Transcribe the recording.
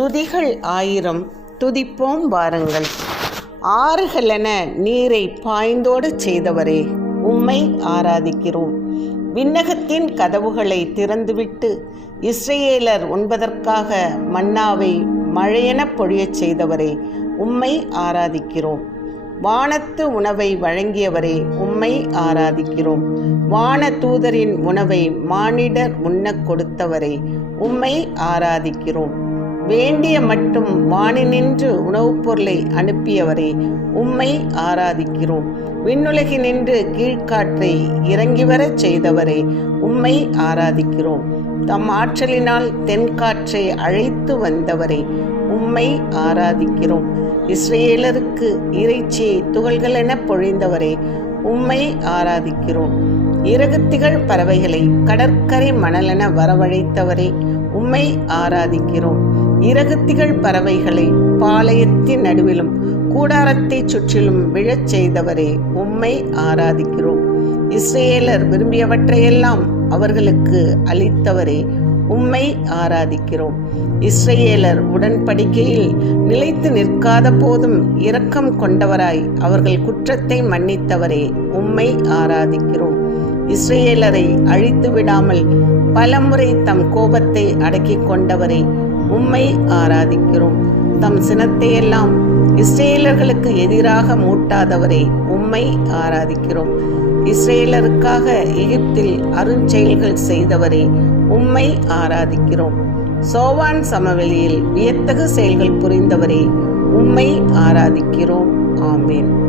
துதிகள் ஆயிரம் துதிப்போம் வாருங்கள் ஆறுகளென நீரை பாய்ந்தோடச் செய்தவரே உம்மை ஆராதிக்கிறோம். விண்ணகத்தின் கதவுகளை திறந்துவிட்டு இஸ்ரேலர் உண்பதற்காக மன்னாவை மழையெனப் பொழியச் செய்தவரே உம்மை ஆராதிக்கிறோம். வானத்து உணவை வழங்கியவரே உம்மை ஆராதிக்கிறோம். வான தூதரின் உணவை மானிடர் உண்ணக் கொடுத்தவரே உம்மை ஆராதிக்கிறோம். வேண்டிய மட்டும் வானினின்று உணவுப் பொருளை அனுப்பியவரே உம்மை ஆராதிக்கிறோம். விண்ணுலகினின்று கீழ்காற்றை இறங்கி வரச் செய்தவரே உம்மை ஆராதிக்கிறோம். தம் ஆற்றலினால் தென்காற்றை அழைத்து வந்தவரே உம்மை ஆராதிக்கிறோம். இஸ்ரேலருக்கு இறைச்சியை என பொழிந்தவரே உம்மை ஆராதிக்கிறோம். இறகுத்திகள் பறவைகளை கடற்கரை மணலென வரவழைத்தவரே உம்மை ஆராதிக்கிறோம். இறகுத்திகள் பறவைகளை பாளையத்தின் நடுவிலும் கூடாரத்தை சுற்றிலும் விழச் செய்தவரே உம்மை ஆராதிக்கிறோம். இஸ்ரேலர் விரும்பியவற்றையெல்லாம் அவர்களுக்கு அளித்தவரே உம்மை ஆராதிக்கிறோம். இஸ்ரேலர் உடன்படிக்கையில் நிலைத்து நிற்காத போதும் இரக்கம் கொண்டவராய் அவர்கள் குற்றத்தை மன்னித்தவரே உம்மை ஆராதிக்கிறோம். இஸ்ரேலரை அழித்து விடாமல் பலமுறை தம் கோபத்தை அடக்கிக் கொண்டவரே உம்மை ஆராதிக்கிறோம். தம் சினத்தையெல்லாம் இஸ்ரேலர்களுக்கு எதிராக மூட்டாதவரே உம்மை ஆராதிக்கிறோம். இஸ்ரேலருக்காக எகிப்தில் அருஞ்செயல்கள் செய்தவரே உம்மை ஆராதிக்கிறோம். சோவான் சமவெளியில் வியத்தகு செயல்கள் புரிந்தவரே உம்மை ஆராதிக்கிறோம். ஆமேன்.